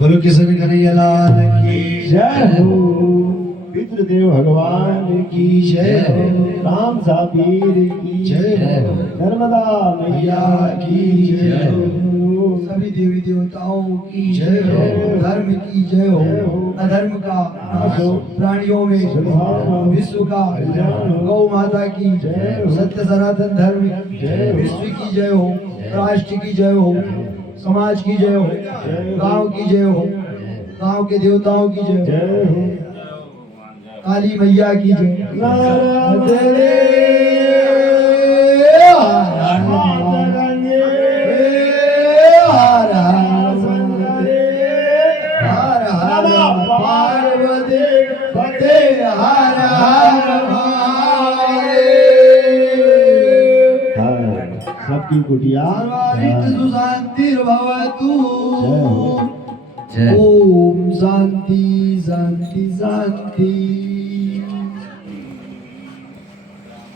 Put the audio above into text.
बोलो किसी कन्हैया लाल की जय हो। पितृदेव भगवान की जय हो। राम साबीर की जय हो। नर्मदा मैया की जय हो। सभी देवी देवताओं की जय हो। धर्म की जय हो। अधर्म का नाश हो। प्राणियों में विश्व का गौ माता की जय हो। सत्य सनातन धर्म विश्व की जय हो। राष्ट्र की जय हो। समाज की जय हो। गांव की जय हो। गांव के देवताओं की जय हो। काली मैया की जय। सबकी कुटिया शांतिर्भवतु। ओम शांति शांति शांति।